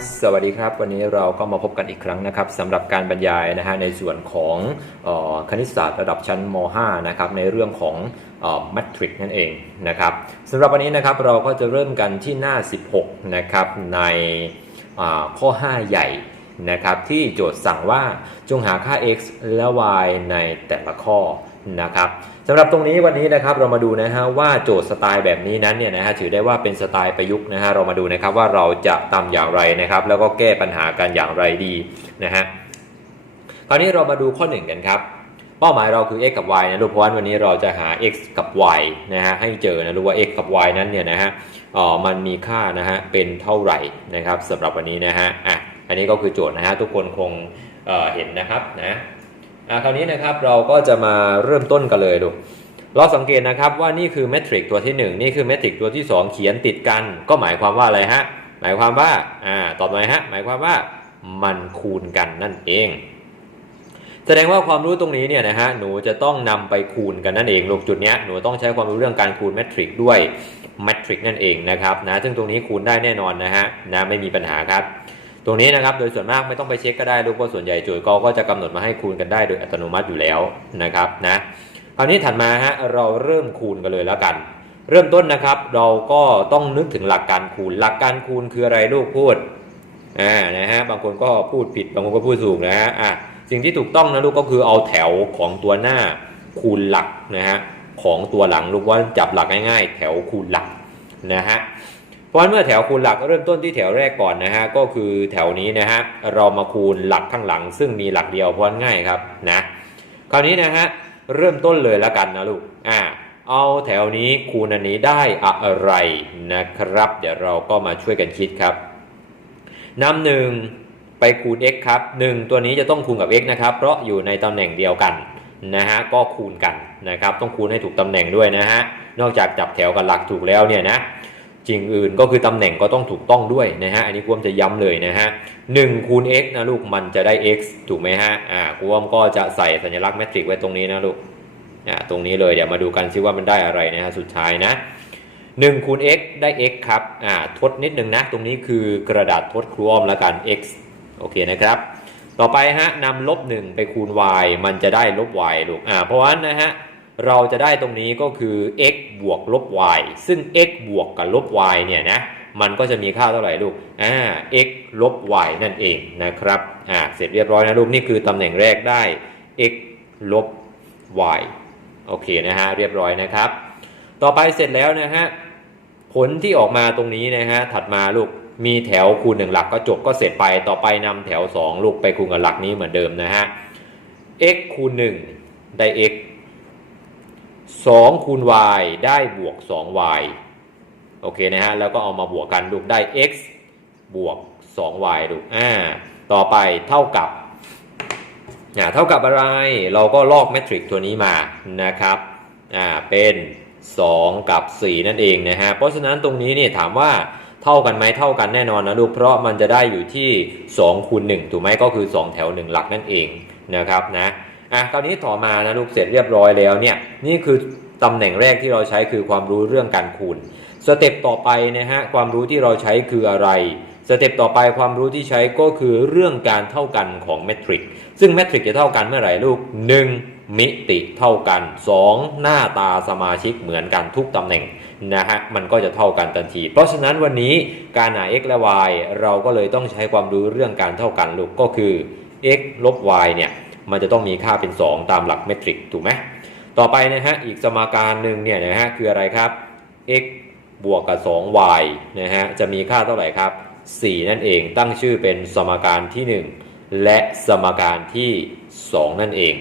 สวัสดีครับ วันนี้เราก็มาพบกันอีกครั้งนะครับสำหรับการบรรยายนะฮะในส่วนของออคณิตศาสตร์ระดับชั้นม .5 นะครับในเรื่องของแมทริกนั่นเองนะครับสำหรับวันนี้นะครับเราก็จะเริ่มกันที่หน้า 16นะครับในข้อ 5 ใหญ่นะครับที่โจทย์สั่งว่าจงหาค่า x และ y ในแต่ละข้อนะครับ สำหรับตรงนี้วันนี้นะครับเรามาดูนะฮะว่าโจทย์สไตล์แบบนี้นั้นเนี่ยนะฮะถือได้ว่าเป็นสไตล์ประยุกต์นะฮะเรามาดูนะครับว่าเราจะทำอย่างไรนะครับ แล้วก็แก้ปัญหากันอย่างไรดีนะฮะคราวนี้เรามาดูข้อ 1 กันครับเป้าหมายเราคือ x กับ y นะลูกเพราะว่าวันนี้เราจะหา x กับ y นะฮะให้เจอนะรู้ว่า x กับ y นั้นเนี่ยนะฮะอ๋อมันมีค่านะฮะเป็นเท่าไหร่นะครับสำหรับวันนี้นะฮะอะอันนี้ก็คือโจทย์นะฮะทุกคนคงเอ่อเห็นนะครับนะ อะคราวนี้นะครับเราก็จะมาเริ่มต้นกันเลยดูเราสังเกตนะครับว่านี่คือเมทริกตัวที่ 1 นี่คือเมทริกตัวที่ 2 เขียนติดกัน ก็หมายความว่าอะไรฮะหมายความว่าอ่าตอบหน่อยฮะหมายความว่ามันคูณกันนั่นเอง แสดงว่าความรู้ตรงนี้เนี่ยนะฮะหนูจะต้องนำไปคูณกันนั่นเองลูกจุดเนี้ยหนูต้องใช้ความรู้เรื่องการคูณเมทริกด้วยเมทริกนั่นเองนะครับนะซึ่งตรงนี้คูณได้แน่นอนนะฮะนะไม่มีปัญหาครับ ตรงนี้นะครับโดยส่วนมากไม่ต้องไปเช็คก็ได้ลูกเพราะส่วนใหญ่โจทย์กก็จะกำหนดมาให้คูณกันได้โดยอัตโนมัติอยู่แล้วนะครับนะคราวนี้ถัดมาฮะเราเริ่มคูณกันเลยแล้วกัน เริ่มต้นนะครับ เราก็ต้องนึกถึงหลักการคูณ หลักการคูณคืออะไรลูกพูดอ่านะฮะบางคนก็พูดผิดบางคนก็พูดถูกนะฮะอะสิ่งที่ถูกต้องนะลูกก็คือเอาแถวของตัวหน้าคูณหลักนะฮะของตัวหลังลูกว่าจับหลักง่าย ๆ แถวคูณหลักนะฮะ เพราะเมื่อแถวคูณหลักเริ่มต้นที่แถวแรกก่อนนะฮะก็คือแถวนี้นะฮะเรามาคูณหลักข้างหลัง ซึ่งมีหลักเดียวเพราะฉะนั้นง่ายครับนะคราวนี้นะฮะเริ่มต้นเลยล้วกันนะลูกอ่าเอาแถวนี้คูณอันนี้ได้อะไรนะครับ เดี๋ยวเราก็มาช่วยกันคิดครับนำหนึ่งไปคูณ x ครับหนึ่งตัวนี้จะต้องคูณกับ x นะครับ เพราะอยู่ในตำแหน่งเดียวกันนะฮะก็คูณกันนะครับ ต้องคูณให้ถูกตำแหน่งด้วยนะฮะนอกจากจับแถวกับหลักถูกแล้วเนี่ยนะ จริงอื่นก็คือตำแหน่งก็ต้องถูกต้องด้วยนะฮะ อันนี้กวมจะย้ำเลยนะฮะหนึ่งคูณ x นะลูกมันจะได้ x ถูกไหมฮะ อ่ากวมก็จะใส่สัญลักษณ์แมทริกไว้ตรงนี้นะลูก อ่า ตรงนี้เลยเดี๋ยวมาดูกันซิว่ามันได้อะไรนะฮะสุดท้ายนะ1คูณ x ได้ x ครับ อ่า ทดนิดนึงนะ ตรงนี้คือกระดาษทดครูอ้อมแล้วกัน x โอเคนะครับ ต่อไปฮะนำลบ1ไปคูณ y มันจะได้ลบ y ลูก อ่า เพราะฉะนั้นนะฮะ เราจะได้ตรงนี้ก็คือ x บวกลบ y ซึ่ง x บวกกับลบ y เนี่ยนะ มันก็จะมีค่าเท่าไหร่ลูก อ่า x ลบ y นั่นเองนะครับ อ่า เสร็จเรียบร้อยนะลูก นี่คือตำแหน่งแรกได้ x ลบ y โอเคนะฮะ เรียบร้อยนะครับ ต่อไปเสร็จแล้วนะฮะ ผลที่ออกมาตรงนี้นะฮะ ถัดมาลูก มีแถวคูณหนึ่งหลักก็จบก็เสร็จไป ต่อไปนำแถว 2 ลูกไปคูณกับหลักนี้เหมือนเดิมนะฮะ x คูณ1ได้ x 2 คูณ y ได้บวก 2y โอเคนะฮะ แล้วก็เอามาบวกกันลูกได้ x บวก 2y ลูกอ่าต่อไปเท่ากับอ่าเท่ากับอะไร เราก็ลอกแมทริกตัวนี้มานะครับอ่าเป็น 2 กับ 4 นั่นเองนะฮะ เพราะฉะนั้นตรงนี้เนี่ยถามว่าเท่ากันไหมเท่ากันแน่นอนนะลูก เพราะมันจะได้อยู่ที่2คูณ1ถูกไหมก็คือ 2 แถว 1 หลักนั่นเองนะครับนะ อะคราวนี้ต่อมานะลูกเสร็จเรียบร้อยแล้วเนี่ยนี่คือตำแหน่งแรกที่เราใช้คือความรู้เรื่องการคูณสเต็ปต่อไปนะฮะความรู้ที่เราใช้คืออะไรสเต็ปต่อไปความรู้ที่ใช้ก็คือเรื่องการเท่ากันของเมทริกซึ่งเมทริกจะเท่ากันเมื่อไหร่ลูก 1 มิติเท่ากัน 2 หน้าตาสมาชิกเหมือนกันทุกตำแหน่งนะฮะมันก็จะเท่ากันทันที เพราะฉะนั้นวันนี้การหา x และ y เราก็เลยต้องใช้ความรู้เรื่องการเท่ากันลูกก็คือ x ลบ y เนี่ย มันจะต้องมีค่าเป็น 2 ตามหลักเมทริกถูกไหมต่อไปนะฮะอีกสมการหนึ่งเนี่ยนะฮะคืออะไรครับ x บวกกับ 2y นะฮะจะมีค่าเท่าไหร่ครับ 4 นั่นเองตั้งชื่อเป็นสมการที่ 1 และสมการที่ 2 นั่นเอง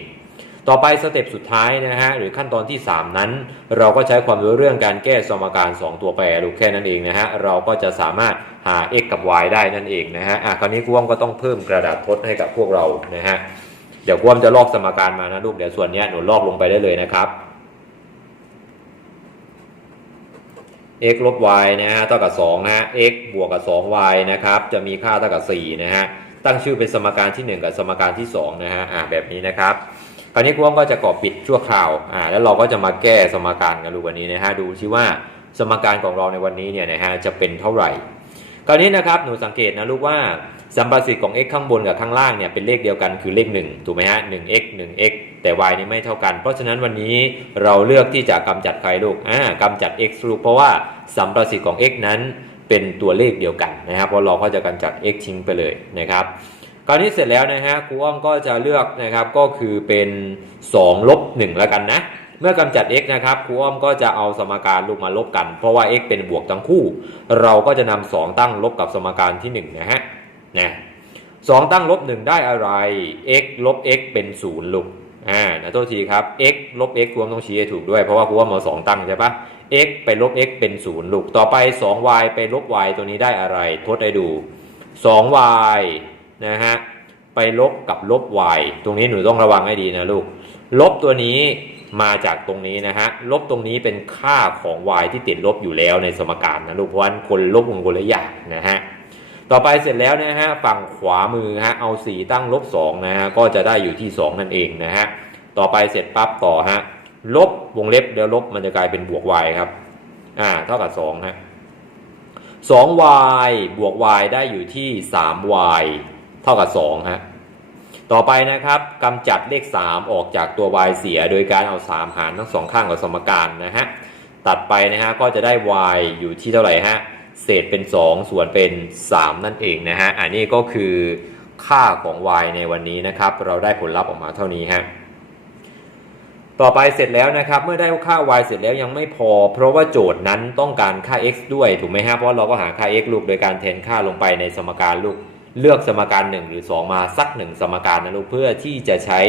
ต่อไปสเต็ปสุดท้ายนะฮะหรือขั้นตอนที่ 3 นั้น เราก็ใช้ความรู้เรื่องการแก้สมการ 2 ตัวแปรลูแค่นั้นเองนะฮะเราก็จะสามารถหา x กับ y ได้นั่นเองนะฮะอะคราวนี้กวางก็ต้องเพิ่มกระดาษทดให้กับพวกเรานะฮะ ดี๋ยวกวมจะลอกสมการมานะลูกเดี๋ยวส่วนนี้หนูลอกลงไปได้เลยนะครับ x ลบ y นะฮะเท่ากับ2ฮะ x บวกกับ 2y นะครับจะมีค่าเท่ากับ4นะฮะตั้งชื่อเป็นสมการที่ 1 กับสมการที่2นะฮะอ่าแบบนี้นะครับคราวนี้กวมก็จะกรอบปิดชั่วคราวอ่าแล้วเราก็จะมาแก้สมการกันดูวันนี้นะฮะดูซิว่าสมการของเราในวันนี้เนี่ยนะฮะจะเป็นเท่าไหร่ คราวนี้นะครับหนูสังเกตนะลูกว่า สัมประสิทธิ์ของ x ข้างบนกับข้างล่างเนี่ยเป็นเลขเดียวกันคือเลข1ถูกไหมฮะ 1x 1x แต่ y นี่ไม่เท่ากัน เพราะฉะนั้นวันนี้เราเลือกที่จะกำจัดใครลูกอ่ากำจัด x ลูกเพราะว่าสัมประสิทธิ์ของ x นั้นเป็นตัวเลขเดียวกันนะครับเพราะเราก็จะกำจัด x ทิ้งไปเลยนะครับคราวนี้เสร็จแล้วนะฮะครูอ้อมก็จะเลือกนะครับก็คือเป็น2ลบ1แล้วกันนะเมื่อกำจัด x นะครับครูอ้อมก็จะเอาสมการลูกมาลบกัน เพราะว่า x เป็นบวกทั้งคู่ เราก็จะนำ2ตั้งลบกับสมการที่ 1 นะฮะ นะสองตั้งลบ1ได้อะไร x ลบ x เป็น0ลูกอ่านะโทษทีครับ x ลบ x ครูมต้องชี้ให้ถูกด้วย เพราะว่าครูอ้อมเอา2ตั้งใช่ปะ x ไปลบ x เป็น0ลูก ต่อไป 2y ไปลบ y ตัวนี้ได้อะไร ทดให้ดู 2y นะฮะ ไปลบกับลบ y ตรงนี้หนูต้องระวังให้ดีนะลูก ลบตัวนี้มาจากตรงนี้นะฮะ ลบตรงนี้เป็นค่าของ y ที่ติดลบอยู่แล้วในสมการนะลูก เพราะฉะนั้นคนลบคนคนละอย่างนะฮะ ต่อไปเสร็จแล้วนะฮะฝั่งขวามือฮะเอา4ตั้งลบ2นะฮะก็จะได้อยู่ที่ 2 นั่นเองนะฮะต่อไปเสร็จปั๊บต่อฮะลบวงเล็บเดี๋ยวลบมันจะกลายเป็นบวก y ครับอ่าเท่ากับ2ฮะ 2y บวก y ได้อยู่ที่ 3y เท่ากับ2ฮะต่อไปนะครับกำจัดเลข 3 ออกจากตัว y เสีย โดยการเอา 3 หารทั้งสองข้างกับสมการนะฮะตัดไปนะฮะก็จะได้ y อยู่ที่เท่าไหร่ฮะ เศษเป็น 2 ส่วนเป็น 3 นั่นเองนะฮะอันนี้ก็คือค่าของ y ในวันนี้นะครับ เราได้ผลลัพธ์ออกมาเท่านี้ฮะต่อไปเสร็จแล้วนะครับ เมื่อได้ค่า y เสร็จแล้วยังไม่พอ เพราะว่าโจทย์นั้นต้องการค่า x ด้วยถูกไหมฮะเพราะเราก็หาค่า x ลูกโดยการแทนค่าลงไปในสมการลูกเลือกสมการ 1 หรือ 2 มาสัก 1 สมการนะลูกเพื่อที่จะใช้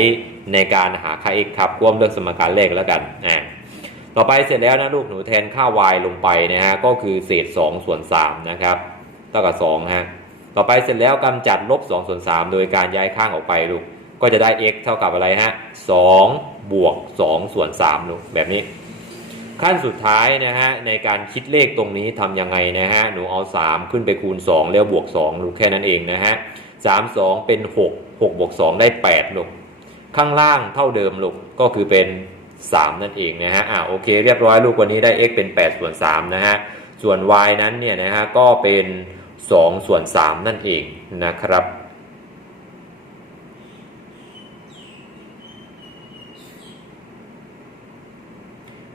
ในการหาค่า x ครับร่วมเลือกสมการเลขแล้วกันอ่า ต่อไปเสร็จแล้วนะลูกหนูแทนค่า y ลงไปนะฮะก็คือเศษ2ส่วน3นะครับเท่ากับ2ฮะต่อไปเสร็จแล้วกำจัดลบ2ส่วน3โดยการย้ายข้างออกไปลูกก็จะได้ x เท่ากับอะไรฮะ2บวก2ส่วน3ลูกแบบนี้ขั้นสุดท้ายนะฮะในการคิดเลขตรงนี้ทำยังไงนะฮะหนูเอา 3 ขึ้นไปคูณ 2 แล้วบวก2ลูกแค่นั้นเองนะฮะ3 2 เป็น 6 6บวก2ได้8ลูกข้างล่างเท่าเดิมลูกก็คือเป็น 3 นั่นเองนะฮะอ่าโอเคเรียบร้อยลูกวันนี้ได้ x เป็น 8 ส่วน3นะฮะส่วน y นั้นเนี่ยนะฮะก็เป็น 2 ส่วน 3 นั่นเองนะครับ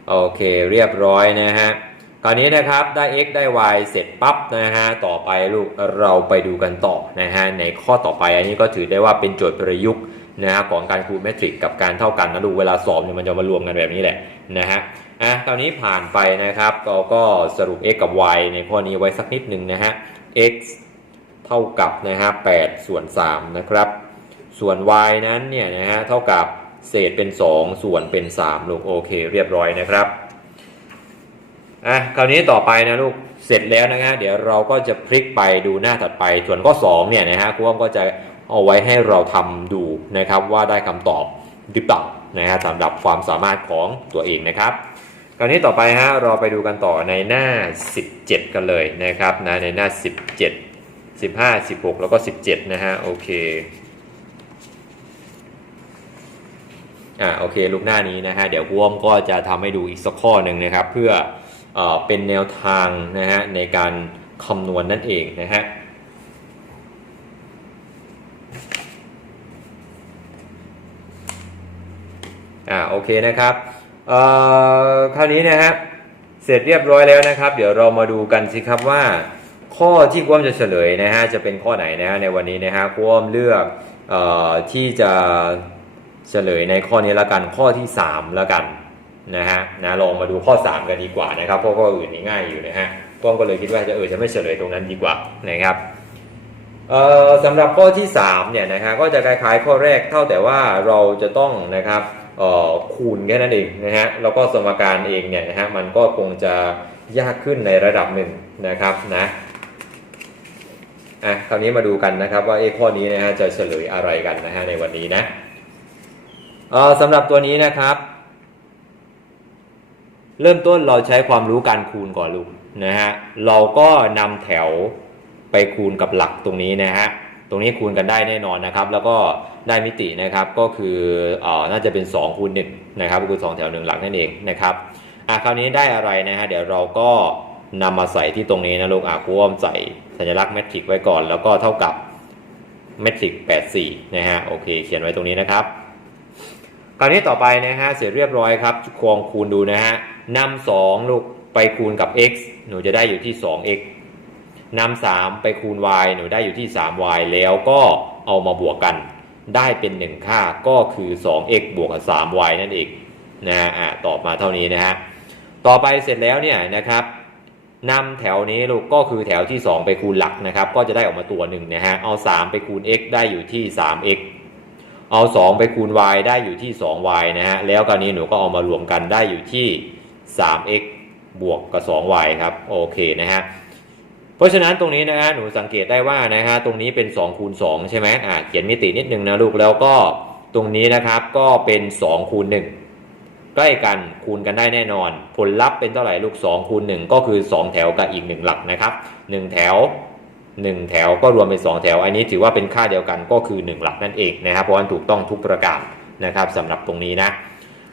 โอเคเรียบร้อยนะฮะคราวนี้นะครับได้ x ได้ y เสร็จปั๊บนะฮะต่อไปลูกเราไปดูกันต่อนะฮะในข้อต่อไปอันนี้ก็ถือได้ว่าเป็นโจทย์ประยุกต์ นะฮะของการคูณเมตริกกับการเท่ากันนะลูกเวลาสอบเนี่ยมันจะมารวมกันแบบนี้แหละนะฮะอะคราวนี้ผ่านไปนะครับเราก็สรุป x กับ y ในข้อนี้ไว้สักนิดหนึ่งนะฮะ x เท่ากับนะฮะ8ส่วน3นะครับส่วน y นั้นเนี่ยนะฮะเท่ากับเศษเป็น 2 ส่วนเป็น 3 ลูกโอเค เรียบร้อยนะครับอะคราวนี้ต่อไปนะลูกเสร็จแล้วนะฮะเดี๋ยวเราก็จะพลิกไปดูหน้าถัดไป ส่วนข้อ2เนี่ยนะฮะครูอ้อมก็จะ เอาไว้ให้เราทำดูนะครับว่าได้คำตอบหรือเปล่านะฮะสำหรับความสามารถของตัวเองนะครับคราวนี้ต่อไปฮะเราไปดูกันต่อในหน้า 17 กันเลยนะครับนะในหน้า 17 15 16 แล้วก็ 17 นะฮะโอเคอ่าโอเคลูกหน้านี้นะฮะเดี๋ยวพ่วมก็จะทำให้ดูอีกสักข้อหนึ่งนะครับ เพื่อเออเป็นแนวทางนะฮะในการคำนวณนั่นเองนะฮะ อ่าโอเคนะครับเอ่อคราวนี้นะฮะเสร็จเรียบร้อยแล้วนะครับ เดี๋ยวเรามาดูกันสิครับว่า ข้อที่ควมจะเฉลยนะฮะจะเป็นข้อไหนนะฮะในวันนี้นะฮะควมเลือกเอ่อที่จะเฉลยในข้อนี้ละกันข้อที่ 3ล้วกันนะฮะนะลองมาดูข้อ 3 กันดีกว่านะครับเพราะข้ออื่นนี่ง่ายอยู่นะฮะก้องก็เลยคิดว่าจะเออจะไม่เฉลยตรงนั้นดีกว่านะครับเอ่อสำหรับข้อที่3เนี่ยนะฮะก็จะคล้ายๆข้อแรกเท่าแต่ว่าเราจะต้องนะครับ คูณแค่นั้นเองนะฮะแล้วก็สมการเองเนี่ยนะฮะมันก็คงจะยากขึ้นในระดับหนึ่งนะครับนะอะคราวนี้มาดูกันนะครับว่าเอ้ข้อนี้นะฮะจะเฉลยอะไรกันนะฮะในวันนี้นะเออสำหรับตัวนี้นะครับ เริ่มต้นเราใช้ความรู้การคูณก่อนลูกนะฮะเราก็นำแถวไปคูณกับหลักตรงนี้นะฮะ ตรงนี้คูณกันได้แน่นอนนะครับ แล้วก็ได้มิตินะครับก็คือเอ่อน่าจะเป็น2คูณ1นะครับคือ2แถว1หลักนั่นเองนะครับอะคราวนี้ได้อะไรนะฮะเดี๋ยวเราก็นำมาใส่ที่ตรงนี้นะลูกอาครูอ้อมใส่สัญลักษณ์แมทริกไว้ก่อน แล้วก็เท่ากับเมทริก84นะฮะโอเค เขียนไว้ตรงนี้นะครับคราวนี้ต่อไปนะฮะเสร็จเรียบร้อยครับคองคูณดูนะฮะนำ2ลูกไปคูณกับ x หนูจะได้อยู่ที่ 2x นำ3ไปคูณ y หนูได้อยู่ที่ 3y แล้วก็เอามาบวกกัน ได้เป็น 1 ค่าก็คือ 2x บวกกับ 3y นั่นเองนะฮะอะตอบมาเท่านี้นะฮะต่อไปเสร็จแล้วเนี่ยนะครับนำแถวนี้ลูกก็คือแถวที่ 2 ไปคูณหลักนะครับ ก็จะได้ออกมาตัวหนึ่งนะฮะเอา 3 ไปคูณ x ได้อยู่ที่ 3x เอา 2 ไปคูณ y ได้อยู่ที่ 2y นะฮะแล้วคราวนี้หนูก็เอามารวมกันได้อยู่ที่ 3x บวกกับ 2y ครับโอเคนะฮะ เพราะฉะนั้นตรงนี้นะฮะหนูสังเกตได้ว่านะฮะตรงนี้เป็น2คูณ2ใช่ไหมอ่าเขียนมิตินิดนึงนะลูกแล้วก็ตรงนี้นะครับก็เป็น2คูณ1ใกล้กันคูณกันได้แน่นอน ผลลัพธ์เป็นเท่าไหร่ลูก2คูณ1ก็คือ 2 แถวกับอีก 1 หลักนะครับ 1 แถว 1 แถวก็รวมเป็น 2 แถว อันนี้ถือว่าเป็นค่าเดียวกันก็คือ 1 หลักนั่นเองนะครับเพราะมันถูกต้องทุกประการนะครับสำหรับตรงนี้นะ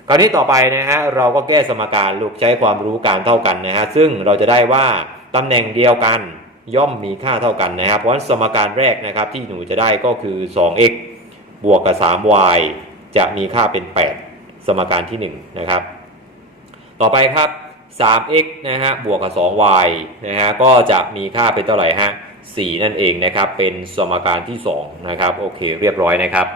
คราวนี้ต่อไปนะฮะเราก็แก้สมการลูกใช้ความรู้การเท่ากันนะฮะซึ่งเราจะได้ว่า ตำแหน่งเดียวกันย่อมมีค่าเท่ากันนะครับ เพราะฉะนั้นสมการแรกนะครับที่หนูจะได้ก็คือ 2x บวกกับ 3y จะมีค่าเป็น 8 สมการที่ 1 นะครับ ต่อไปครับ 3x นะฮะบวกกับ 2y นะฮะก็จะมีค่าเป็นเท่าไหร่ฮะ4นั่นเองนะครับ เป็นสมการที่ 2 นะครับ โอเคเรียบร้อยนะครับ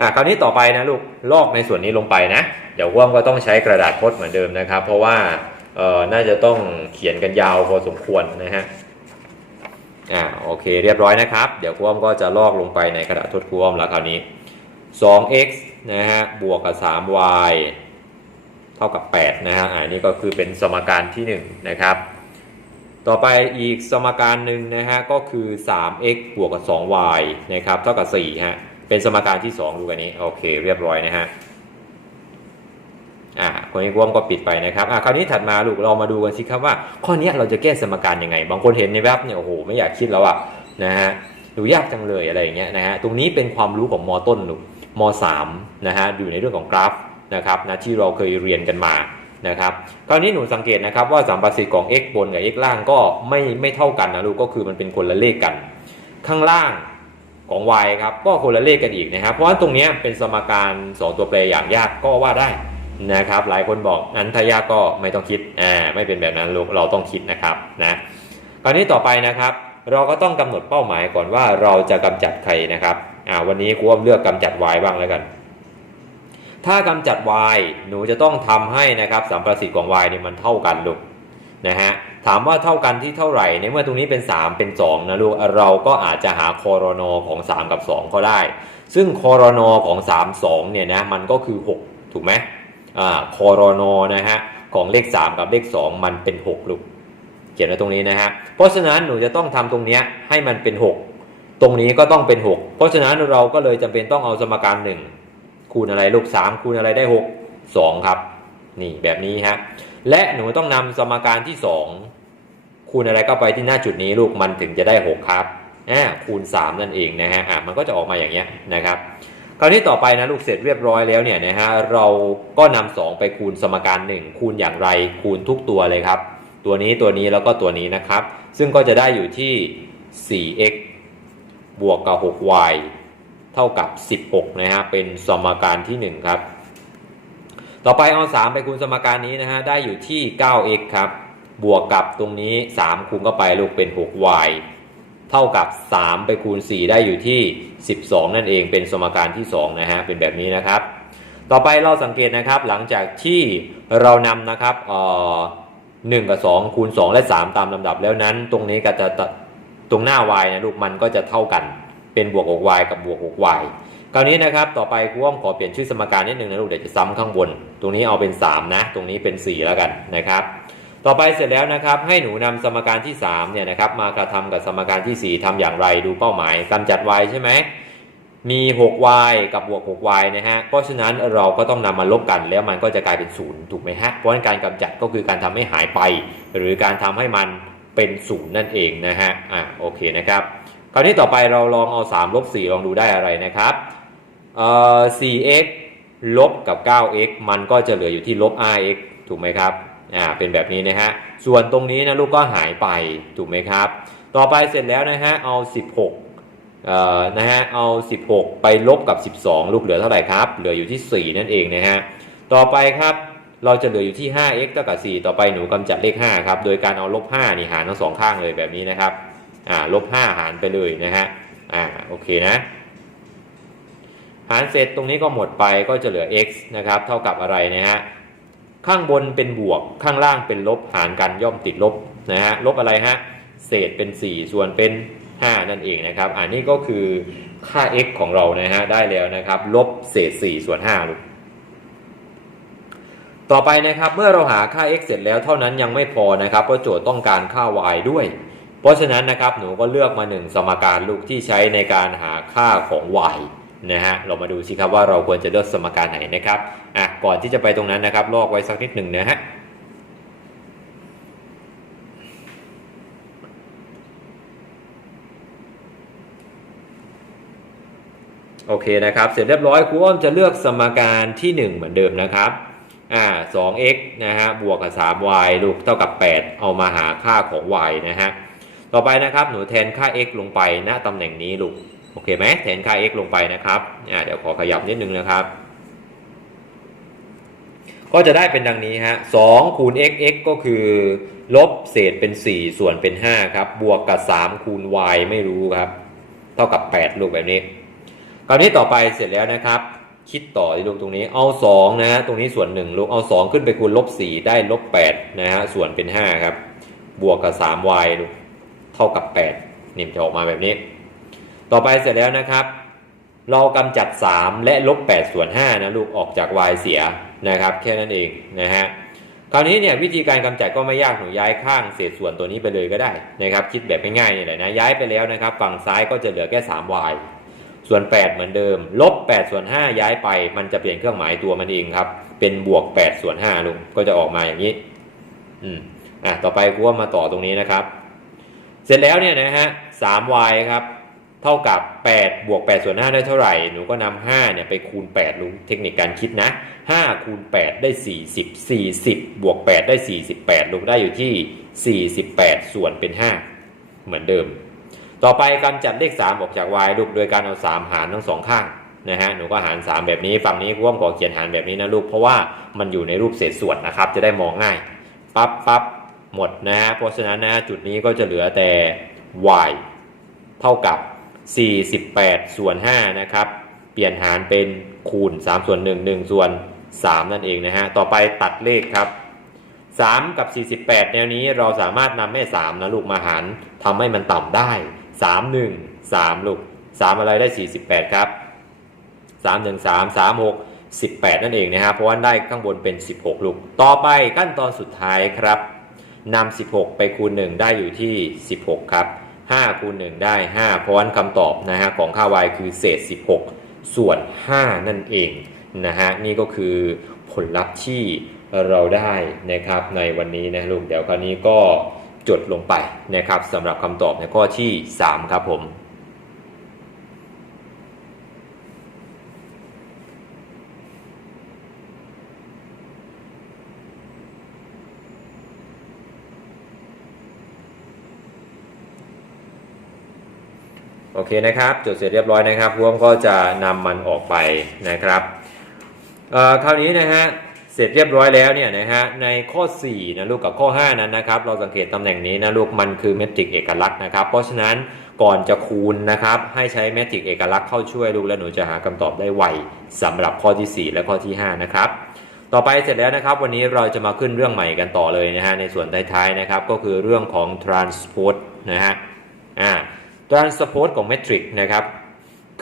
อะคราวนี้ต่อไปนะลูกลอกในส่วนนี้ลงไปนะ เดี๋ยวว่ามก็ต้องใช้กระดาษพดเหมือนเดิมนะครับ เพราะว่า น่าจะต้องเขียนกันยาวพอสมควรนะฮะอ่าโอเคเรียบร้อยนะครับ เดี๋ยวคว่มก็จะลอกลงไปในกระดาษทดควมแล้วคราวนี้ 2x นะฮะบวกกับ 3y เท่ากับ 8 นะฮะอ่านี่ก็คือเป็นสมการที่ 1 นะครับ ต่อไปอีกสมการหนึ่งนะฮะก็คือ 3x บวกกับ 2y นะครับเท่ากับ4ฮะเป็นสมการที่ 2 ดูกันนี้ โอเค เรียบร้อยนะฮะ อ่าคนนี้ร่วมก็ปิดไปนะครับอ่าคราวนี้ถัดมาลูกเรามาดูกันสิครับว่า ข้อนี้เราจะแก้สมการยังไง บางคนเห็นในแว็บเนี่ยโอ้โหไม่อยากคิดแล้วอะนะฮะดูยากจังเลยอะไรอย่างเงี้ยนะฮะตรงนี้เป็นความรู้ของมต้นลูกม3นะฮะอยู่ในเรื่องของกราฟนะครับนะที่เราเคยเรียนกันมานะครับคราวนี้หนูสังเกตนะครับว่าสัมประสิทธิ์ของ x บนกับ x ล่างก็ไม่ไม่เท่ากันนะลูกก็คือมันเป็นคนละเลขกัน ข้างล่างของ y ครับก็คนละเลขกันอีกนะครับเพราะว่าตรงนี้เป็นสมการ 2 ตัวแปรอย่างยากก็ว่าได้ นะครับ หลายคนบอกนั้นถ้ายากก็ไม่ต้องคิดอ่าไม่เป็นแบบนั้นลูกเราต้องคิดนะครับนะคราวนี้ต่อไปนะครับ เราก็ต้องกำหนดเป้าหมายก่อนว่าเราจะกำจัดใครนะครับอ่าวันนี้ครูอ้อมเลือกกำจัด y บ้างแล้วกัน ถ้ากำจัด y หนูจะต้องทำให้นะครับสัมประสิทธิ์ของ y นี่มันเท่ากันลูกนะฮะถามว่าเท่ากันที่เท่าไหร่ในเมื่อตรงนี้เป็น 3 เป็น2นะลูกเราก็อาจจะหาคอรนอของ 3 กับ 2 ก็ได้ ซึ่งคอรนอของ 3 2เนี่ยนะมันก็คือ 6 ถูกไหม คอรนอนะฮะของเลข 3 กับเลข 2 มันเป็น6ลูกเขียนไว้ตรงนี้นะฮะเพราะฉะนั้นหนูจะต้องทำตรงเนี้ยให้มันเป็น 6 ตรงนี้ก็ต้องเป็น 6 เพราะฉะนั้นเราก็เลยจำเป็นต้องเอาสมการ 1 คูณอะไรลูก 3 คูณอะไรได้ 6 2 ครับ นี่แบบนี้ฮะและหนูต้องนำสมการที่ 2 คูณอะไรเข้าไปที่หน้าจุดนี้ลูกมันถึงจะได้ 6 ครับอ่าคูณ 3 นั่นเองนะฮะอะมันก็จะออกมาอย่างเงี้ยนะครับ คราวนี้ต่อไปนะลูกเสร็จเรียบร้อยแล้วเนี่ยนะฮะเราก็นำ2ไปคูณสมการ 1 คูณอย่างไรคูณทุกตัวเลยครับ ตัวนี้ตัวนี้แล้วก็ตัวนี้นะครับ ซึ่งก็จะได้อยู่ที่ 4x บวกกับ 6y เท่ากับ 16 นะฮะเป็นสมการที่ 1 ครับ ต่อไปเอา 3 ไปคูณสมการนี้นะฮะได้อยู่ที่ 9x ครับบวกกับตรงนี้ 3 คูณเข้าไปลูกเป็น 6y เท่ากับ 3 ไปคูณ 4 ได้อยู่ที่ 12 นั่นเองเป็นสมการที่ 2 นะฮะ เป็นแบบนี้นะครับ ต่อไปเราสังเกตนะครับหลังจากที่เรานำนะครับเอ่อ1กับ 2 คูณ 2 และ 3 ตามลำดับแล้วนั้น ตรงนี้ก็จะตรงหน้า y นะลูกมันก็จะเท่ากันเป็นบวก 6y กับบวก 6y คราวนี้นะครับต่อไปครูอ้อมขอเปลี่ยนชื่อสมการนิดนึงนะลูกเดี๋ยวจะซ้ำข้างบน ตรงนี้เอาเป็น 3 นะ ตรงนี้เป็น 4 แล้วกันนะครับ ต่อไปเสร็จแล้วนะครับให้หนูนำสมการที่3เนี่ยนะครับมากระทำกับสมการที่ 4ทำอย่างไรดูเป้าหมายกำจัด y ใช่ไหมมี 6y กับบวก 6y นะฮะ เพราะฉะนั้นเราก็ต้องนำมาลบกันแล้วมันก็จะกลายเป็น0ถูกไหมฮะ เพราะฉะนั้นการกำจัดก็คือการทำให้หายไป หรือการทำให้มันเป็นศูนย์นั่นเองนะฮะ อะโอเคนะครับ คราวนี้ต่อไปเราลองเอา3ลบ4ลองดูได้อะไรนะครับ เอ่อ 4x ลบกับ 9x มันก็จะเหลืออยู่ที่ลบ 5x ถูกไหมครับ อ่าเป็นแบบนี้นะฮะส่วนตรงนี้นะลูกก็หายไปถูกไหมครับ ต่อไปเสร็จแล้วนะฮะเอา 16เอ่อนะฮะเอา 16 ไปลบกับ 12 ลูกเหลือเท่าไหร่ครับ เหลืออยู่ที่ 4 นั่นเองนะฮะต่อไปครับเราจะเหลืออยู่ที่ 5x เท่ากับ 4 ต่อไปหนูกำจัดเลข 5 ครับ โดยการเอาลบ 5 นี่หารทั้งสองข้างเลยแบบนี้นะครับ อ่า ลบ 5 หารไปเลยนะฮะ อ่า โอเคนะ หารเสร็จตรงนี้ก็หมดไปก็จะเหลือ x นะครับ เท่ากับอะไรนะฮะ ข้างบนเป็นบวกข้างล่างเป็นลบหารกันย่อมติดลบนะฮะลบอะไรฮะเศษเป็น 4 ส่วนเป็น 5 นั่นเองนะครับ อันนี้ก็คือค่า x ของเรานะฮะได้แล้วนะครับ ลบเศษ 4 ส่วน5ลูกต่อไปนะครับเมื่อเราหาค่า x เสร็จแล้วเท่านั้นยังไม่พอนะครับเพราะโจทย์ต้องการค่า y ด้วย เพราะฉะนั้นนะครับหนูก็เลือกมา 1 สมการลูกที่ใช้ในการหาค่าของ y นะฮะเรามาดูสิครับว่าเราควรจะเลือกสมการไหนนะครับอะก่อนที่จะไปตรงนั้นนะครับลอกไว้สักนิดหนึ่งนะฮะโอเคนะครับ เสร็จเรียบร้อยครูอ้อมจะเลือกสมการที่ 1 เหมือนเดิมนะครับอ่า 2x นะฮะบวกกับ 3y ลูกเท่ากับ 8 เอามาหาค่าของ y นะฮะต่อไปนะครับหนูแทนค่า x ลงไปณตำแหน่งนี้ลูก โอเคไหมแทนค่า x ลงไปนะครับเดี๋ยวขอขยับนิดนึงนะครับ ก็จะได้เป็นดังนี้ฮะ2คูณ x x ก็คือ ลบเศษเป็น 4 ส่วนเป็น 5 ครับ บวกกับ 3 คูณ y ไม่รู้ครับ เท่ากับ 8 ลูกแบบนี้ คราวนี้ต่อไปเสร็จแล้วนะครับ คิดต่อที่ลูกตรงนี้ เอา 2 นะฮะตรงนี้ส่วน 1 ลูก เอา 2 ขึ้นไปคูณลบ 4 ได้ลบ 8 นะฮะ ส่วนเป็น 5 ครับ บวกกับ 3y ลูก เท่ากับ 8 นี่มจะออกมาแบบนี้ ต่อไปเสร็จแล้วนะครับ เรากำจัด 3 และลบ8ส่วน5นะลูกออกจาก y เสียนะครับ แค่นั้นเองนะฮะคราวนี้เนี่ยวิธีการกำจัดก็ไม่ยากหนูย้ายข้างเศษส่วนตัวนี้ไปเลยก็ได้นะครับ คิดแบบง่ายๆนี่แหละนะย้ายไปแล้วนะครับ ฝั่งซ้ายก็จะเหลือแค่ 3y ส่วน 8 เหมือนเดิม ลบ 8 ส่วน 5 ย้ายไป มันจะเปลี่ยนเครื่องหมายตัวมันเองครับ เป็นบวก 8 ส่วน5ลุงก็จะออกมาอย่างนี้ อืม อะ ต่อไปกูว่ามาต่อตรงนี้นะครับ เสร็จแล้วเนี่ยนะฮะ 3y ครับ ท่ากับ 8 บวก8ส่วน5ได้เท่าไหร่ หนูก็นำ5เนี่ยไปคูณ8ลุงเทคนิคการคิดนะ5คูณ8ได้ 40 40 บวก 8 ได้ 48ลุงได้อยู่ที่ 48 ส่วนเป็น 5 เหมือนเดิม ต่อไปกำจัดเลข 3 ออกจาก y ลูกโดยการเอา 3 หารทั้งสองข้างนะฮะ หนูก็หาร 3 แบบนี้ ฝั่งนี้กูว่าขอเขียนหารแบบนี้นะลูก เพราะว่ามันอยู่ในรูปเศษส่วนนะครับ จะได้มองง่าย ปั๊บปั๊บหมดนะฮะ เพราะฉะนั้นนะจุดนี้ก็จะเหลือแต่ y เท่ากับ 48 ส่วน 5 นะครับ เปลี่ยนหารเป็นคูณ 3 ส่วน 1 1 ส่วน 3 นั่นเองนะฮะ ต่อไปตัดเลขครับ 3 กับ 48 แนวนี้เราสามารถนำแม่ 3 นะลูกมาหารทำให้มันต่ำได้ 3 1 3 ลูก 3 อะไรได้ 48 ครับ 3 1 3 3 6 18 นั่นเองนะครับเพราะว่าได้ข้างบนเป็น 16 ลูก ต่อไปขั้นตอนสุดท้ายครับนำ16 ไปคูณ 1 ได้อยู่ที่ 16 ครับ 5คูณ1ได้ 5 เพราะว่าคำตอบนะฮะของค่า y คือเศษ 16 ส่วน 5 นั่นเองนะฮะนี่ก็คือผลลัพธ์ที่เราได้นะครับในวันนี้นะลูกเดี๋ยวคราวนี้ก็จดลงไปนะครับสำหรับคำตอบในข้อที่ 3 ครับผม โอเคนะครับ จดเสร็จเรียบร้อยนะครับพวกก็จะนำมันออกไปนะครับคราวนี้นะฮะเสร็จเรียบร้อยแล้วเนี่ยนะฮะในข้อ4นะลูกกับข้อ 5 นั้นนะครับ เราสังเกตตำแหน่งนี้นะลูกมันคือเมตริกเอกลักษณ์นะครับ เพราะฉะนั้นก่อนจะคูณนะครับให้ใช้เมตริกเอกลักษณ์เข้าช่วยลูกและหนูจะหาคำตอบได้ไวสำหรับข้อที่ 4 และข้อที่ 5 นะครับต่อไปเสร็จแล้วนะครับ วันนี้เราจะมาขึ้นเรื่องใหม่กันต่อเลยนะฮะในส่วนท้ายๆนะครับก็คือเรื่องของ transpose นะฮะอ่า transpose ของ metric นะครับ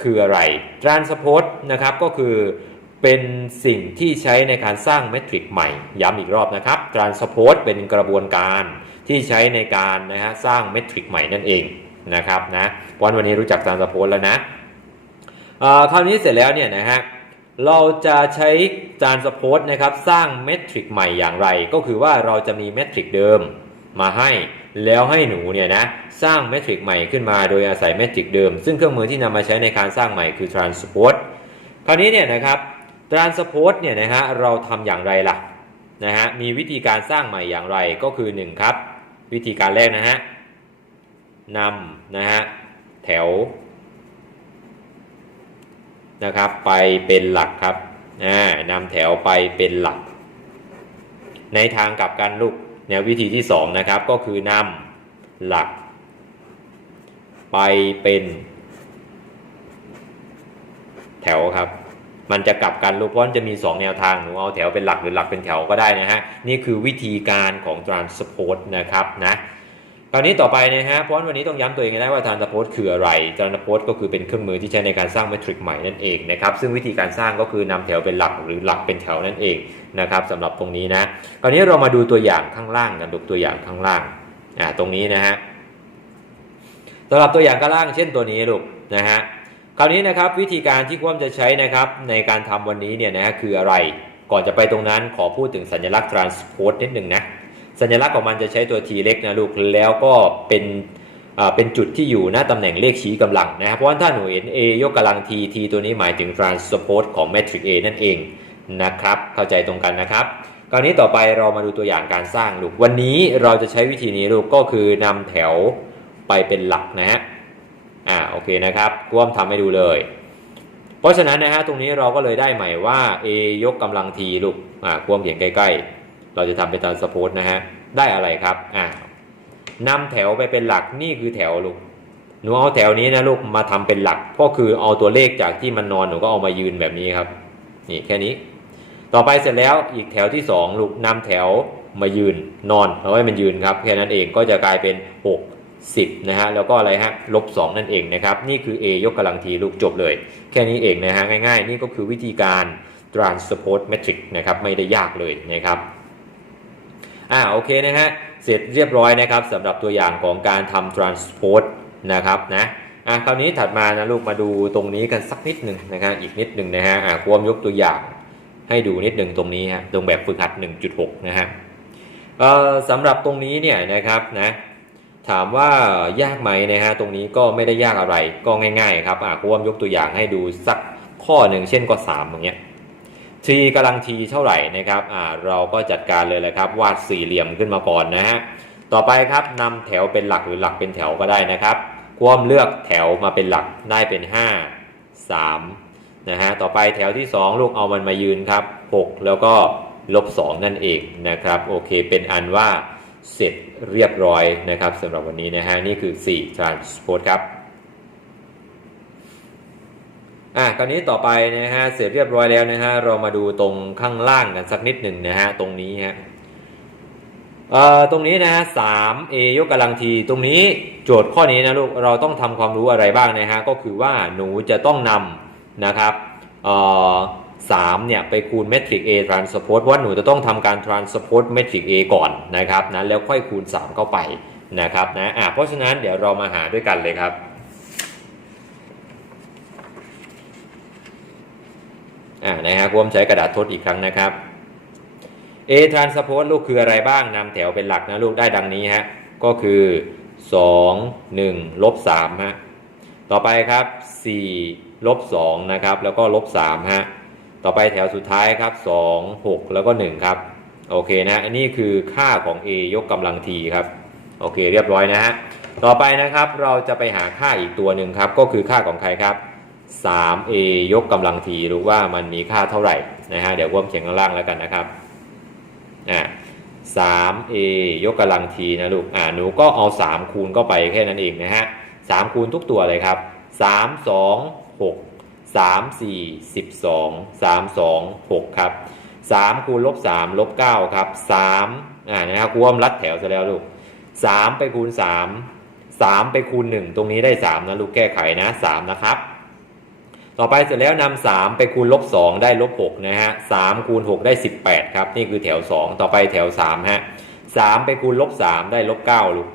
คืออะไร transpose นะครับก็คือเป็นสิ่งที่ใช้ในการสร้างเมทริกใหม่ ย้ำอีกรอบนะครับ transpose เป็นกระบวนการที่ใช้ในการนะฮะสร้างเมทริกใหม่นั่นเองนะครับนะวันวันนี้รู้จัก transpose แล้วนะคราวนี้เสร็จแล้วเนี่ยนะฮะเราจะใช้ transpose นะครับสร้างเมทริกใหม่อย่างไร ก็คือว่าเราจะมีเมทริกเดิมมาให้ แล้วให้หนูเนี่ยนะสร้างเมทริกใหม่ขึ้นมาโดยอาศัยเมทริกเดิม ซึ่งเครื่องมือที่นำมาใช้ในการสร้างใหม่คือ transpose คราวนี้เนี่ยนะครับ transpose เนี่ยนะฮะเราทำอย่างไรล่ะนะฮะมีวิธีการสร้างใหม่อย่างไรก็คือ 1 ครับ วิธีการแรกนะฮะนำนะฮะแถวนะครับไปเป็นหลักครับอ่านำแถวไปเป็นหลัก ในทางกลับกันลูก แนววิธีที่2นะครับก็คือนำหลัก ไปเป็น แถวครับ มันจะกลับกันลูกเพราะจะมี 2 แนวทางหนูเอาแถวเป็นหลักหรือหลักเป็นแถวก็ได้นะฮะนี่คือวิธีการของ transpose นะครับนะ ราวนี้ต่อไปนะฮะเพราะวันนี้ต้องย้ำตัวเองได้ว่า transpose คืออะไร transpose ก็คือเป็นเครื่องมือที่ใช้ในการสร้างเมทริกใหม่นั่นเองนะครับ ซึ่งวิธีการสร้างก็คือนำแถวเป็นหลักหรือหลักเป็นแถวนั่นเองนะครับสำหรับตรงนี้นะคราวนี้เรามาดูตัวอย่างข้างล่างกันดูตัวอย่างข้างล่างอ่าตรงนี้นะฮะสำหรับตัวอย่างข้างล่างเช่นตัวนี้ลูกนะฮะคราวนี้นะครับวิธีการที่คว่ำจะใช้นะครับในการทำวันนี้เนี่ยนะคืออะไร ก่อนจะไปตรงนั้นขอพูดถึงสัญลักษณ์ transpose นิดหนึ่งนะ สัญลักษณ์ของมันจะใช้ตัว t เล็กนะลูกแล้วก็เป็นเป็นจุดที่อยู่หน้าตำแหน่งเลขชี้กำลังนะครับเพราะว่าถ้าหนูเห็น a ยกกำลัง t t ตัวนี้หมายถึง transpose ของ matrix a นั่นเองนะครับ เข้าใจตรงกันนะครับ คราวนี้ต่อไปเรามาดูตัวอย่างการสร้างลูก วันนี้เราจะใช้วิธีนี้ลูกก็คือนำแถวไปเป็นหลักนะฮะ อ่าโอเคนะครับร่วมทำให้ดูเลย เพราะฉะนั้นนะฮะตรงนี้เราก็เลยได้ใหม่ว่า a ยกกำลังทีลูก อ่าควมเขียนใกล้ๆ เราจะทำเป็นตารสโพสนะฮะ ได้อะไรครับอ่านำแถวไปเป็นหลักนี่คือแถวลูกหนูเอาแถวนี้นะลูกมาทำเป็นหลักก็คือเอาตัวเลขจากที่มันนอนหนูก็เอามายืนแบบนี้ครับ นี่แค่นี้ ต่อไปเสร็จแล้วอีกแถวที่สองลูกนำแถวมายืนนอนเอาไว้มันยืนครับแค่นั้นเองก็จะกลายเป็น 6 10นะฮะแล้วก็อะไรฮะลบ 2 นั่นเองนะครับ นี่คือ a ยกกำลังทีลูกจบเลย แค่นี้เองนะฮะง่ายๆ นี่ก็คือวิธีการ transpose metric นะครับไม่ได้ยากเลยนะครับ อ่าโอเคนะฮะเสร็จเรียบร้อยนะครับสำหรับตัวอย่างของการทำ transpose นะครับนะอะคราวนี้ถัดมานะลูกมาดูตรงนี้กันสักนิดหนึ่งนะครับอีกนิดหนึ่งนะฮะอ่าควมยกตัวอย่างให้ดูนิดหนึ่งตรงนี้ฮะตรงแบบฝึกหัด 1.6 นะฮะเอ่อสำหรับตรงนี้เนี่ยนะครับนะถามว่ายากไหมนะฮะตรงนี้ก็ไม่ได้ยากอะไรก็ง่าย ๆ ครับอะร่วมยกตัวอย่างให้ดูสักข้อหนึ่งเช่นก็3อย่างเงี้ย ทีกำลังทีเท่าไหร่นะครับอ่าเราก็จัดการเลยเลยครับ วาดสี่เหลี่ยมขึ้นมาก่อนนะฮะต่อไปครับนำแถวเป็นหลักหรือหลักเป็นแถวก็ได้นะครับควมเลือกแถวมาเป็นหลักได้เป็น 5 3นะฮะต่อไปแถวที่ 2 ลูกเอามันมายืนครับ 6 แล้วก็ลบ 2 นั่นเองนะครับโอเคเป็นอันว่าเสร็จเรียบร้อยนะครับสำหรับวันนี้นะฮะนี่คือ 4 transpose ครับ อะคราวนี้ต่อไปนะฮะเสร็จเรียบร้อยแล้วนะฮะเรามาดูตรงข้างล่างกันสักนิดหนึ่งนะฮะตรงนี้ฮะเอ่อตรงนี้นะฮะสาม a ยกกำลังทีตรงนี้โจทย์ข้อนี้นะลูกเราต้องทำความรู้อะไรบ้างนะฮะก็คือว่าหนูจะต้องนำนะครับเอ่อ3เนี่ยไปคูณเมทริก A transpose เพราะว่าหนูจะต้องทำการ transpose เมทริก A ก่อนนะครับนะแล้วค่อยคูณ 3 เข้าไปนะครับนะอะเพราะฉะนั้นเดี๋ยวเรามาหาด้วยกันเลยครับ อ่านะฮะผมใช้กระดาษทดอีกครั้งนะครับ A transpose ลูกคืออะไรบ้างนำแถวเป็นหลักนะลูกได้ดังนี้ฮะก็คือ 2 1ลบ3ฮะต่อไปครับ4ลบ2นะครับแล้วก็ลบ3ฮะต่อไปแถวสุดท้ายครับ 2 6 แล้วก็ 1 ครับ โอเคนะ อันนี้คือค่าของ a ยกกำลังทีครับ โอเคเรียบร้อยนะฮะ ต่อไปนะครับเราจะไปหาค่าอีกตัวหนึ่งครับ ก็คือค่าของใครครับ 3a ยกกำลังทีรู้ว่ามันมีค่าเท่าไหร่นะฮะเดี๋ยวผมเขียนข้างล่างแล้วกันนะครับอ่า 3a ยกกำลังทีนะลูกอ่าหนูก็เอา 3 คูณเข้าไปแค่นั้นเองนะฮะ3คูณทุกตัวเลยครับ 3 2 6สามสี่สิบสองสามสองหกครับสามคูณลบสามลบเก้าครับสามอ่านะครับคูณรัดแถวซะแล้วลูกสามไปคูณสามสามไปคูณหนึ่งตรงนี้ได้สามนะลูกแก้ไขนะสามนะครับ ต่อไปเสร็จแล้วนำสามไปคูณลบสองได้ลบหกนะฮะสามคูณหกได้สิบแปดครับ นี่คือแถวสองต่อไปแถวสามฮะสามไปคูณลบสามได้ลบเก้าลูก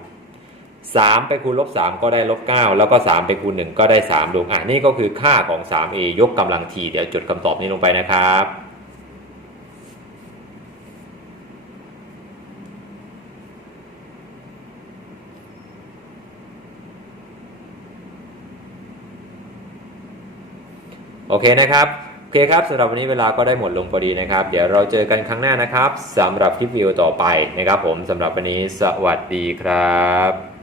3ไปคูณลบ 3 ก็ได้ลบ9แล้วก็ 3 ไปคูณ 1 ก็ได้3ลูกอะนี่ก็คือค่าของ 3a ยกกำลังทีเดี๋ยวจดคำตอบนี้ลงไปนะครับ โอเคนะครับโอเคครับสำหรับวันนี้เวลาก็ได้หมดลงพอดีนะครับ เดี๋ยวเราเจอกันครั้งหน้านะครับสำหรับคลิปวิดีโอต่อไปนะครับผมสำหรับวันนี้สวัสดีครับ